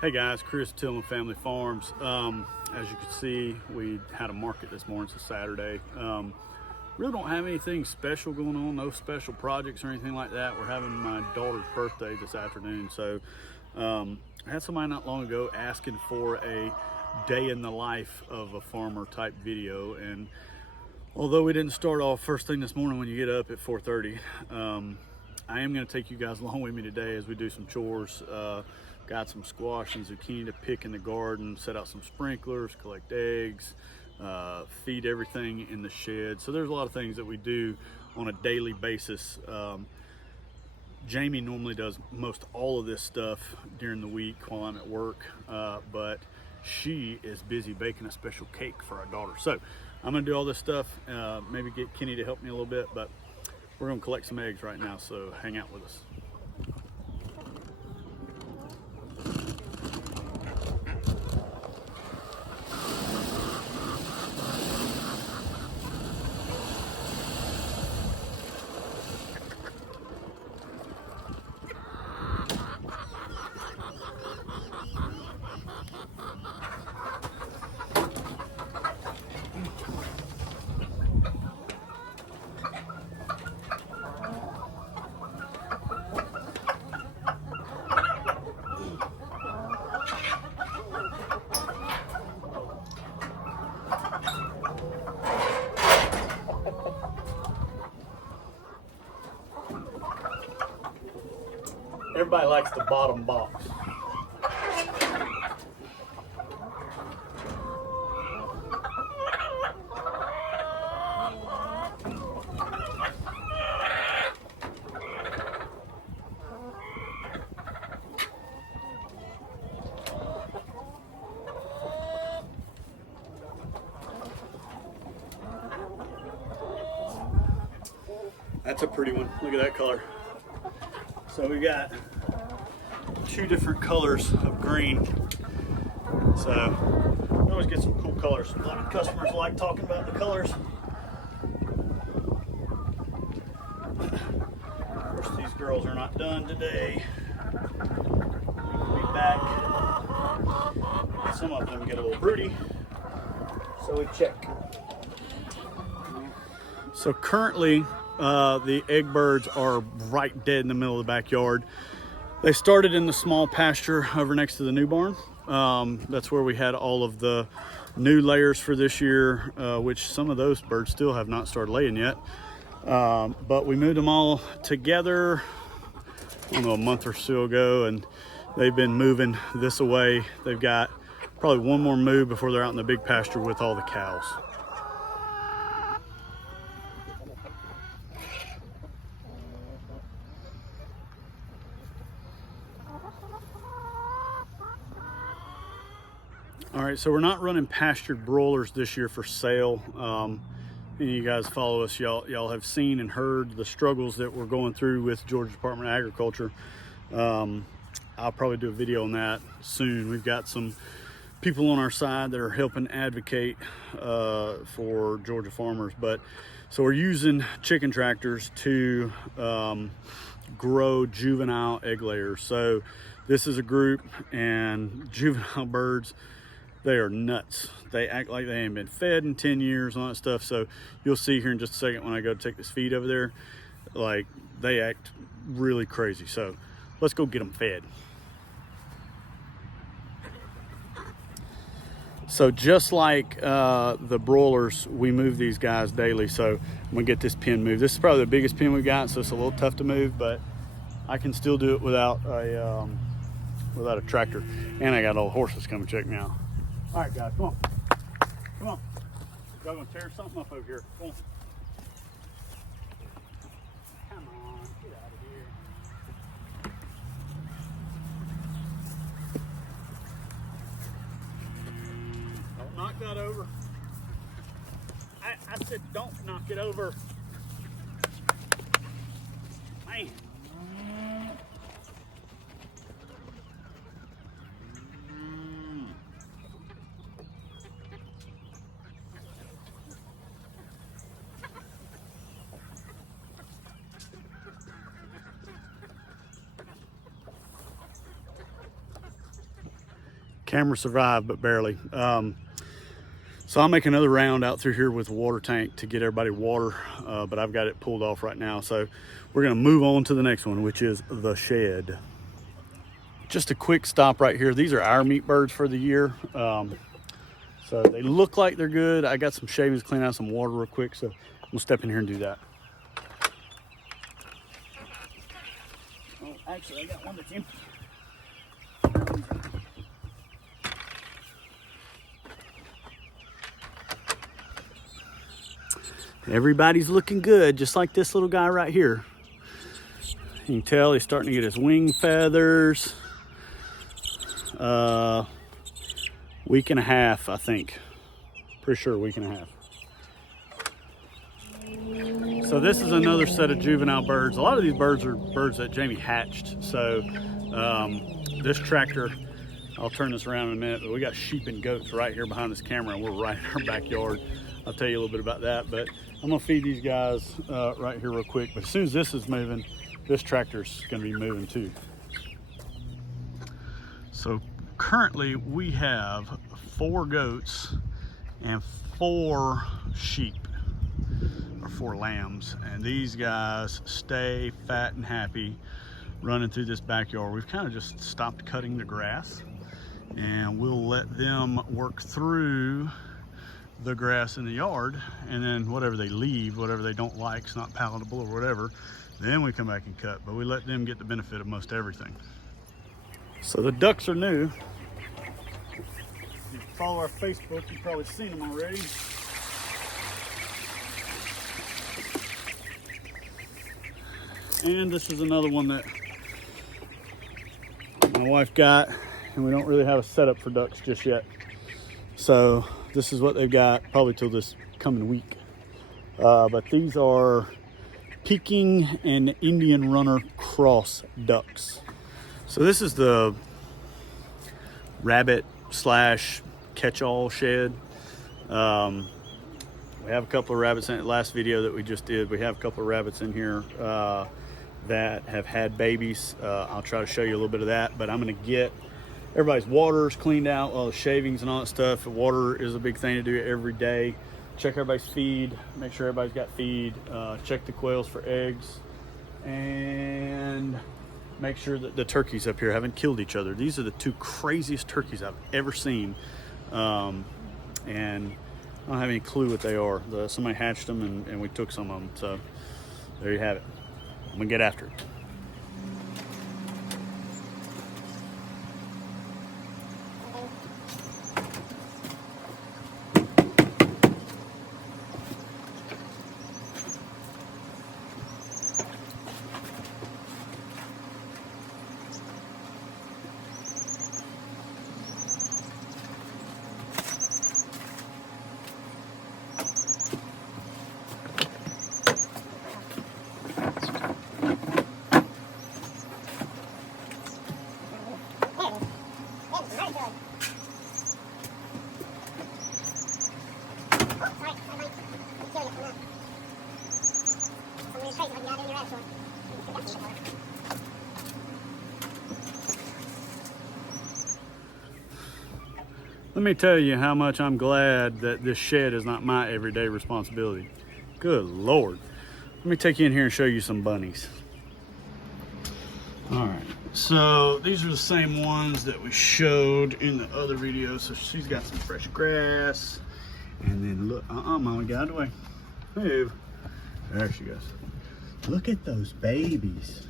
Hey guys, Chris, Tillman Family Farms. As you can see, we had a market this morning. It's a Saturday. Really don't have anything special going on, no special projects or anything like that. We're having my daughter's birthday this afternoon. So I had somebody not long ago asking for a day in the life of a farmer type video. And although we didn't start off first thing this morning when you get up at 4:30, I am going to take you guys along with me today as we do some chores. Got some squash and zucchini to pick in the garden, set out some sprinklers, collect eggs, feed everything in the shed. So there's a lot of things that we do on a daily basis. Jamie normally does most all of this stuff during the week while I'm at work, but she is busy baking a special cake for our daughter. So I'm gonna do all this stuff, maybe get Kenny to help me a little bit, but we're gonna collect some eggs right now, so hang out with us. Everybody likes the bottom box. That's a pretty one. Look at that color. So we got two different colors of green. So we always get some cool colors. A lot of customers like talking about the colors. Of course, these girls are not done today. We'll be back. Some of them get a little broody. So we check. So currently, the egg birds are right dead in the middle of the backyard. They started in the small pasture over next to the new barn. That's where we had all of the new layers for this year, which some of those birds still have not started laying yet. But we moved them all together, I don't know, a month or so ago, and they've been moving this away. They've got probably one more move before they're out in the big pasture with all the cows. All right, so we're not running pastured broilers this year for sale. And you guys follow us, y'all have seen and heard the struggles that we're going through with Georgia Department of Agriculture. I'll probably do a video on that soon. We've got some people on our side that are helping advocate for Georgia farmers. But so we're using chicken tractors to grow juvenile egg layers. So this is a group, and juvenile birds, they are nuts. They act like they ain't been fed in 10 years and all that stuff. So you'll see here in just a second when I go take this feed over there, like they act really crazy. So let's go get them fed. So just like the broilers, we move these guys daily. So I'm gonna get this pen moved. This is probably the biggest pen we got, so it's a little tough to move, but I can still do it without a tractor. And I got all the horses coming check me out. All right, guys, come on. Come on. Y'all gonna tear something up over here. Come on. Come on, get out of here. Don't knock that over. I said don't knock it over. Man. Camera survived, but barely. So I'll make another round out through here with a water tank to get everybody water, but I've got it pulled off right now. So we're gonna move on to the next one, which is the shed. Just a quick stop right here. These are our meat birds for the year. So they look like they're good. I got some shavings, clean out some water real quick. So we'll step in here and do that. Oh, actually, I got one that's empty. Everybody's looking good, just like this little guy right here. You can tell he's starting to get his wing feathers. Week and a half, I think. Pretty sure a week and a half. So this is another set of juvenile birds. A lot of these birds are birds that Jamie hatched. So this tractor, I'll turn this around in a minute, but we got sheep and goats right here behind this camera, and we're right in our backyard. I'll tell you a little bit about that, but I'm gonna feed these guys right here real quick. But as soon as this is moving, this tractor's gonna be moving too. So currently we have 4 goats and 4 sheep, or 4 lambs, and these guys stay fat and happy running through this backyard. We've kind of just stopped cutting the grass, and we'll let them work through the grass in the yard, and then whatever they leave, whatever they don't like, it's not palatable or whatever, then we come back and cut. But we let them get the benefit of most everything. So the ducks are new. If you follow our Facebook, you've probably seen them already. And this is another one that my wife got, and we don't really have a setup for ducks just yet. So this is what they've got probably till this coming week. But these are Peking and Indian Runner cross ducks. So this is the rabbit slash catch-all shed. We have a couple of rabbits in the last video that we just did. We have a couple of rabbits in here that have had babies. I'll try to show you a little bit of that, but I'm gonna get everybody's waters cleaned out, all the shavings and all that stuff. Water is a big thing to do every day. Check everybody's feed, make sure everybody's got feed, check the quails for eggs, and make sure that the turkeys up here haven't killed each other. These are the 2 craziest turkeys I've ever seen. And I don't have any clue what they are. Somebody hatched them and we took some of them. So there you have it. I'm gonna get after it. Let me tell you how much I'm glad that this shed is not my everyday responsibility. Good Lord. Let me take you in here and show you some bunnies. All right, so these are the same ones that we showed in the other video. So she's got some fresh grass. And then look, Mama, get out of the way. Move. There she goes. Look at those babies.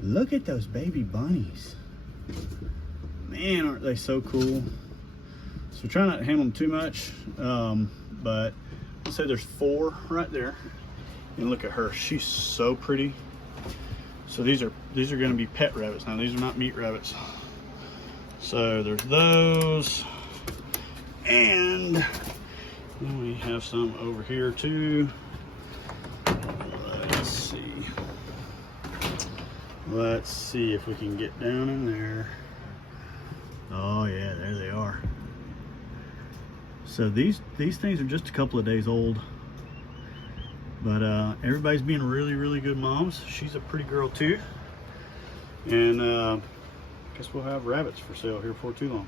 Look at those baby bunnies. Man, aren't they so cool? So try not to handle them too much, but let's say there's 4 right there. And look at her, she's so pretty. So these are going to be pet rabbits now. These are not meat rabbits. So there's those, and then we have some over here too. Let's see if we can get down in there. Oh yeah, there they are. So these things are just a couple of days old, but everybody's being really good moms. She's a pretty girl too, and got guess we'll have rabbits for sale here before too long.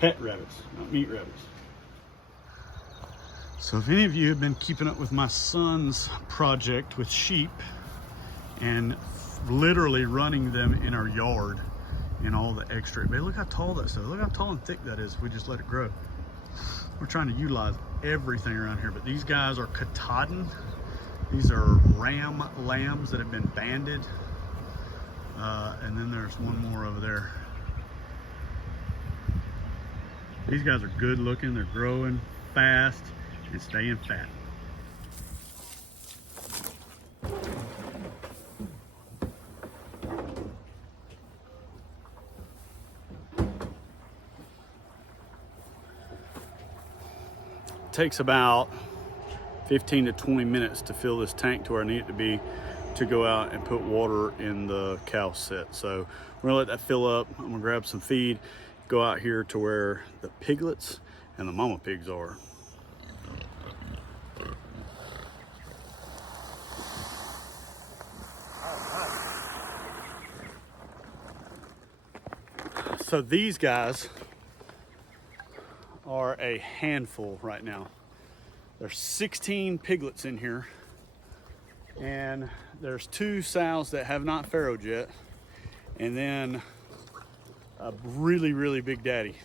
Pet rabbits, not meat rabbits. So if any of you have been keeping up with my son's project with sheep and literally running them in our yard and all the extra, babe, look how tall that stuff, look how tall and thick that is if we just let it grow. We're trying to utilize everything around here, but these guys are Katahdin. These are ram lambs that have been banded. And then there's one more over there. These guys are good looking, they're growing fast and staying fat. It takes about 15 to 20 minutes to fill this tank to where I need it to be to go out and put water in the cow set. So we're gonna let that fill up. I'm gonna grab some feed, go out here to where the piglets and the mama pigs are. So these guys are a handful right now. There's 16 piglets in here, and there's 2 sows that have not farrowed yet, and then a really big daddy.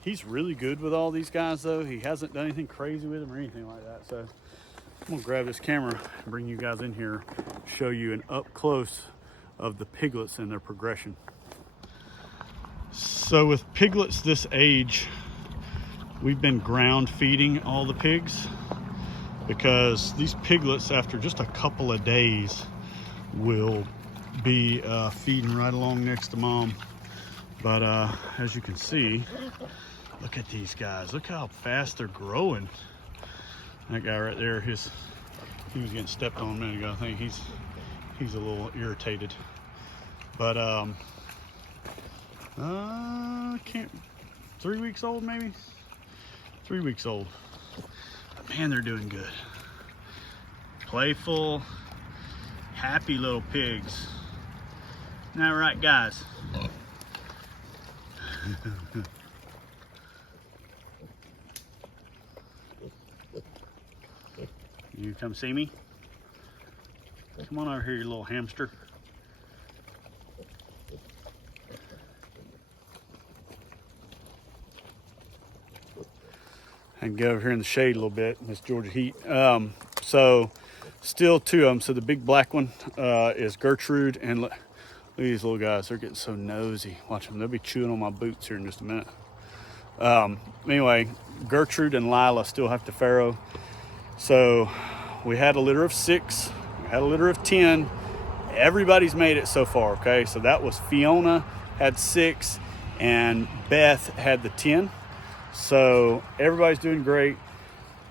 He's really good with all these guys though. He hasn't done anything crazy with them or anything like that. So I'm gonna grab this camera and bring you guys in here, show you an up close of the piglets and their progression. So with piglets this age, we've been ground feeding all the pigs because these piglets, after just a couple of days, will be feeding right along next to mom. But as you can see, look at these guys. Look how fast they're growing. That guy right there, he was getting stepped on a minute ago. I think he's a little irritated. But can't 3 weeks old maybe? 3 weeks old. But man, they're doing good. Playful, happy little pigs. Isn't that right, guys? You come see me? Come on over here, you little hamster. And go over here in the shade a little bit, Miss Georgia heat. So still 2 of them. So the big black one is Gertrude, and look at these little guys. They're getting so nosy. Watch them. They'll be chewing on my boots here in just a minute. Anyway, Gertrude and Lila still have to farrow. So we had a litter of 6. We had a litter of 10. Everybody's made it so far. Okay, so that was Fiona had 6, and Beth had the 10. So everybody's doing great.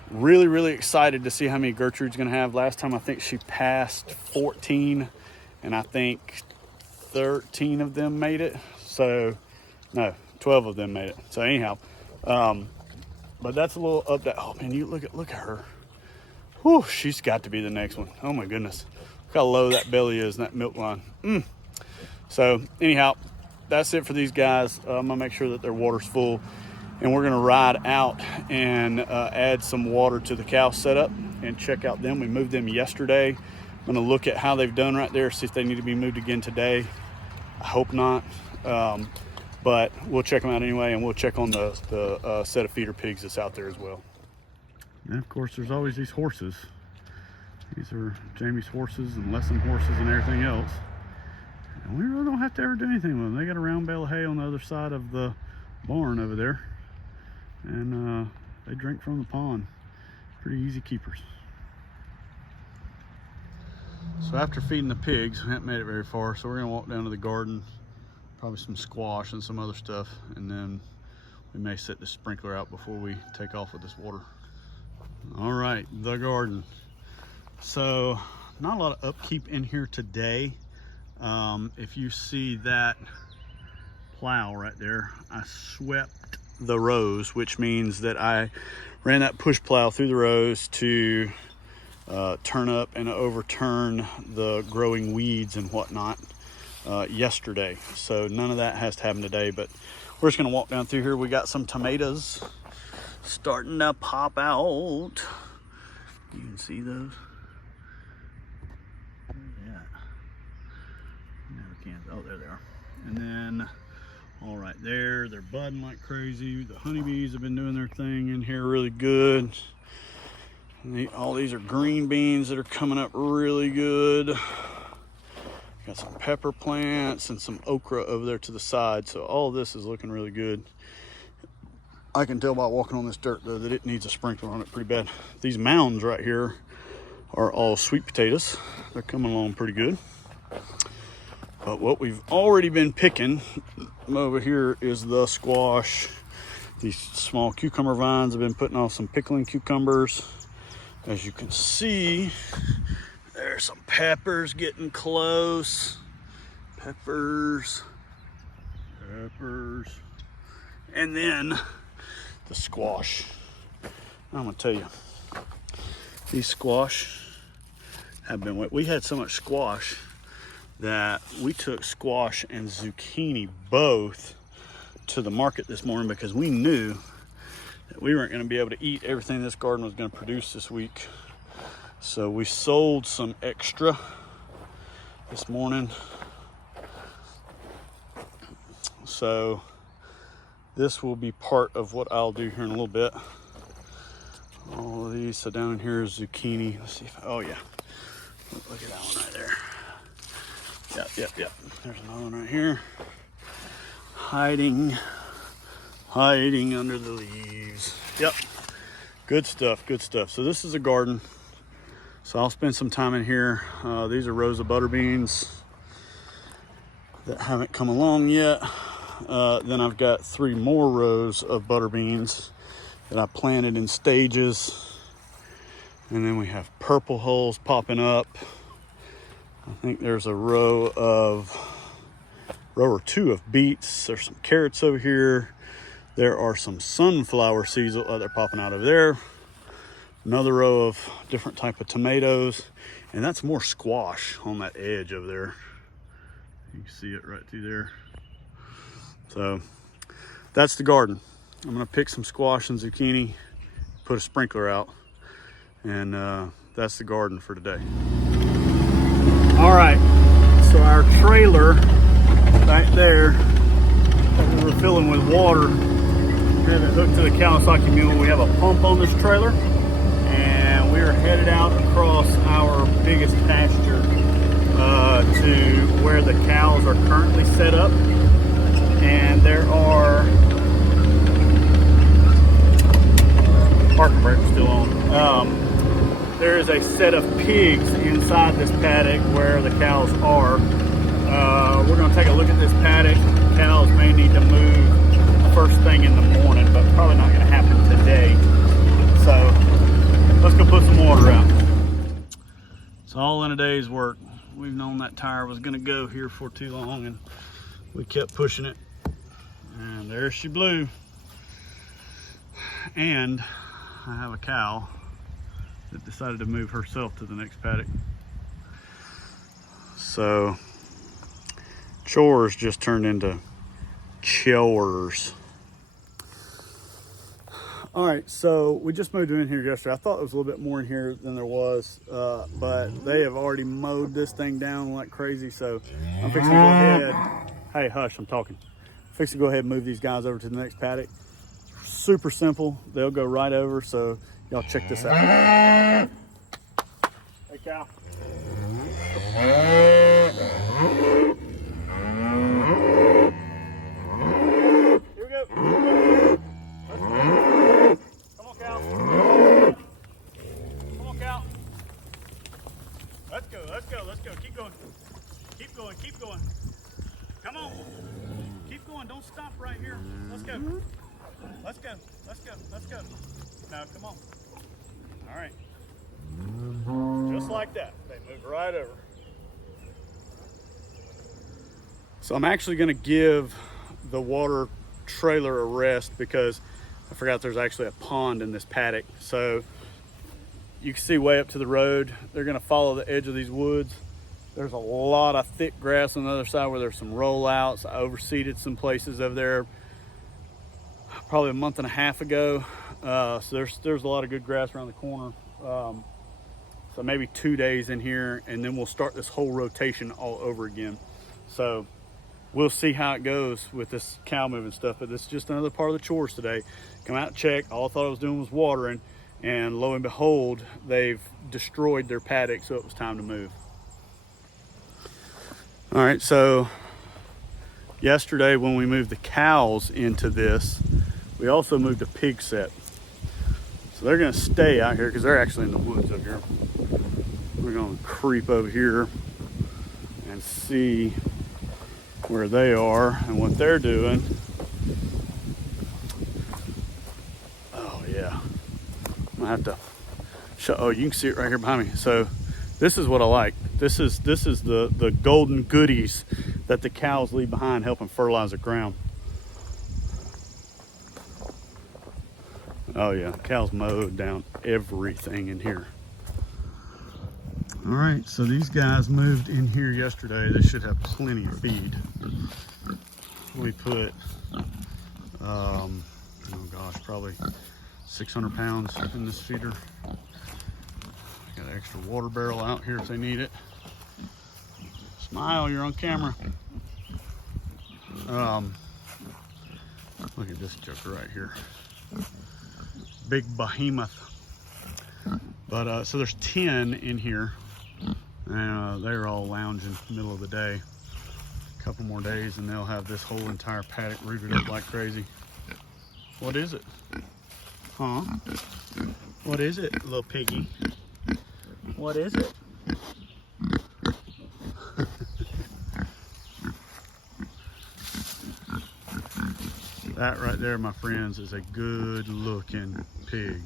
Really excited to see how many Gertrude's gonna have. Last time I think she passed 14, and I think 13 of them made it. So no, 12 of them made it. So anyhow, but that's a little update. Oh man, you look at her. Whew, she's got to be the next one. Oh my goodness, look how low that belly is in that milk line. So anyhow, that's it for these guys. I'm gonna make sure that their water's full, and we're gonna ride out and add some water to the cow setup and check out them. We moved them yesterday. I'm gonna look at how they've done right there, see if they need to be moved again today. I hope not, but we'll check them out anyway, and we'll check on the set of feeder pigs that's out there as well. And of course, there's always these horses. These are Jamie's horses and lesson horses and everything else. And we really don't have to ever do anything with them. They got a round bale of hay on the other side of the barn over there, and they drink from the pond. Pretty easy keepers. So after feeding the pigs, we haven't made it very far, so we're gonna walk down to the garden, probably some squash and some other stuff, and then we may set the sprinkler out before we take off with this water. All right, the garden. So not a lot of upkeep in here today. If you see that plow right there, I swept the rows, which means that I ran that push plow through the rows to turn up and overturn the growing weeds and whatnot. yesterday. So none of that has to happen today, but we're just gonna walk down through here. We got some tomatoes starting to pop out. You can see those. Yeah. Never can. Oh, there they are. And then all right there, they're budding like crazy. The honeybees have been doing their thing in here really good. And all these are green beans that are coming up really good. Got some pepper plants and some okra over there to the side. So all of this is looking really good. I can tell by walking on this dirt though that it needs a sprinkler on it pretty bad. These mounds right here are all sweet potatoes. They're coming along pretty good. But what we've already been picking over here is the squash. These small cucumber vines have been putting off some pickling cucumbers. As you can see, there's some peppers getting close. Peppers. And then the squash. I'm gonna tell you, these squash have been wet. We had so much squash that we took squash and zucchini both to the market this morning because we knew that we weren't going to be able to eat everything this garden was going to produce this week. So we sold some extra this morning. So this will be part of what I'll do here in a little bit. All of these. So down in here is zucchini. Let's see if, oh yeah, look at that one right there. Yep. There's another one right here. Hiding under the leaves. Yep. Good stuff. So this is a garden. So I'll spend some time in here. These are rows of butter beans that haven't come along yet. Then I've got 3 more rows of butter beans that I planted in stages. And then we have purple hulls popping up. I think there's a row or 2 of beets. There's some carrots over here. There are some sunflower seeds that are popping out over there. Another row of different type of tomatoes. And that's more squash on that edge over there. You can see it right through there. So that's the garden. I'm gonna pick some squash and zucchini, put a sprinkler out, and that's the garden for today. All right, so our trailer right there that we're filling with water, we have it hooked to the Kawasaki mule. We have a pump on this trailer, and we are headed out across our biggest pasture to where the cows are currently set up. And there are, parking brake still on. There is a set of pigs inside this paddock where the cows are. We're going to take a look at this paddock. Cows may need to move first thing in the morning, but probably not going to happen today. So let's go put some water out. It's all in a day's work. We've known that tire was going to go here for too long, and we kept pushing it. And there she blew. And I have a cow that decided to move herself to the next paddock. So chores just turned into chores. All right, so we just moved in here yesterday. I thought there was a little bit more in here than there was, but they have already mowed this thing down like crazy. So I'm fixing to go ahead. Hey, hush, I'm talking. Fixing to go ahead and move these guys over to the next paddock. Super simple. They'll go right over. So y'all check this out. Hey, cow. Here we go. Come on, cow. Come on, cow. Let's go. Keep going. Come on. Keep going. Don't stop right here. Let's go. Now, come on. All right. Just like that. They move right over. So I'm actually going to give the water trailer a rest because I forgot there's actually a pond in this paddock. So you can see way up to the road. They're going to follow the edge of these woods There's a lot of thick grass on the other side where there's some rollouts. I overseeded some places over there probably a month and a half ago. So there's a lot of good grass around the corner. So maybe 2 days in here, and then we'll start this whole rotation all over again. So we'll see how it goes with this cow moving stuff, but this is just another part of the chores today. Come out and check. All I thought I was doing was watering, and lo and behold, they've destroyed their paddock, so it was time to move. All right, so yesterday when we moved the cows into this, we also moved a pig set. So they're gonna stay out here because they're actually in the woods up here. We're gonna creep over here and see where they are and what they're doing. Oh yeah, I'm gonna have to show. Oh, you can see it right here behind me. So this is what I like. This is the golden goodies that the cows leave behind, helping fertilize the ground. Oh yeah, cows mowed down everything in here. All right, so these guys moved in here yesterday. They should have plenty of feed. We put, oh gosh, probably 600 pounds in this feeder. Got an extra water barrel out here if they need it. Smile, you're on camera. Look at this joker right here. Big behemoth. But so there's 10 in here. And they're all lounging middle of the day. A couple more days and they'll have this whole entire paddock rooted up like crazy. What is it? Huh? What is it, little piggy? What is it? That right there, my friends, is a good looking pig.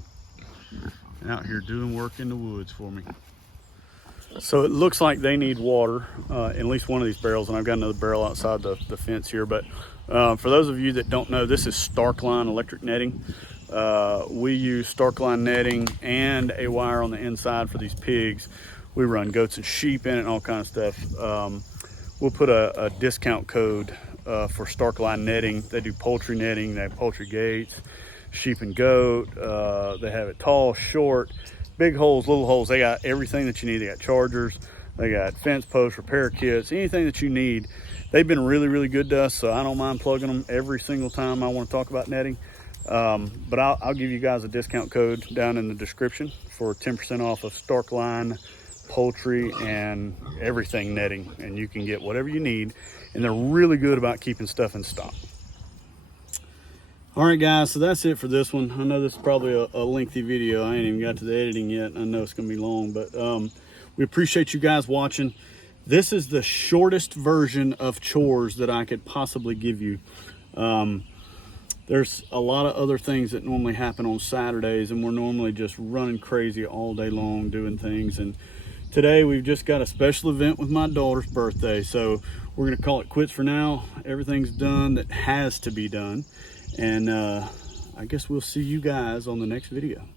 Out here doing work in the woods for me. So it looks like they need water, at least one of these barrels, and I've got another barrel outside the fence here. But for those of you that don't know, this is Starkline electric netting. We use Starkline netting and a wire on the inside for these pigs. We run goats and sheep in it and all kinds of stuff. We'll put a discount code for Starkline netting. They do poultry netting, they have poultry gates, sheep and goat. They have it tall, short, big holes, little holes. They got everything that you need. They got chargers, they got fence posts, repair kits, anything that you need. They've been really, really good to us, so I don't mind plugging them every single time I want to talk about netting. But I'll give you guys a discount code down in the description for 10% off of Starkline poultry and everything netting, and you can get whatever you need, and they're really good about keeping stuff in stock. All right guys, so that's it for this one. I know this is probably a lengthy video. I ain't even got to the editing yet. I know it's gonna be long, but we appreciate you guys watching. This is the shortest version of chores that I could possibly give you. There's a lot of other things that normally happen on Saturdays, and we're normally just running crazy all day long doing things. And today we've just got a special event with my daughter's birthday, so we're gonna call it quits for now. Everything's done that has to be done, and I guess we'll see you guys on the next video.